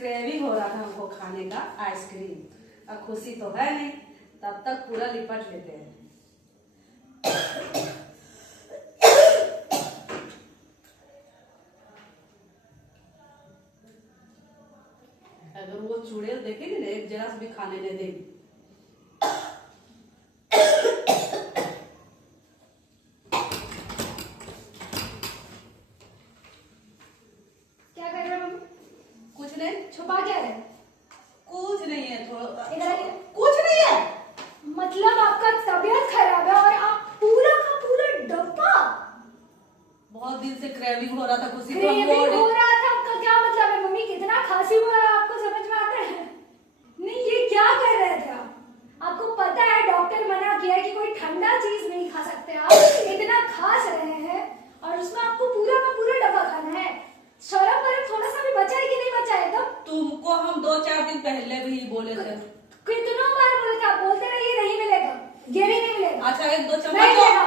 Craving हो रहा था हमको खाने का आइसक्रीम। अब खुशी तो है नहीं, तब तक पूरा लिपट लेते हैं। अगर वो चूड़े देखेगी ना, एक जरा से भी खाने नहीं देगी। क्या कर रहे हो मम्मी? कुछ नहीं, छुपा क्या रहे? कुछ नहीं है, थोड़ा इधर आइए। कुछ नहीं है। मतलब आपका तबीयत खराब है और आप पूरा का पूरा डब्बा। बहुत दिन से क्रेविंग हो रहा था खुशी को। क्रेविंग हो रहा था आपका क्या मतलब है मम्मी? कितना खांसी हुआ है आपको समझ में आता है? नहीं, ये क्या कर रहे थे आप? आपको पता है डॉक्टर मना किया है कि कोई ठंडा चीज नहीं खा सकते। आप इतना खास रहे हैं और उसमें आपको पूरा का पूरा डब्बा खाना है। शर्म वरम थोड़ा सा भी बचा है कि नहीं बचा है? एकदम तुमको हम 2-4 दिन पहले भी बोले थे। कितनों बार बोले थे, आप बोलते रहिए नहीं मिलेगा, ये भी नहीं मिलेगा। अच्छा, 1-2 नहीं चम्मच मिलेगा।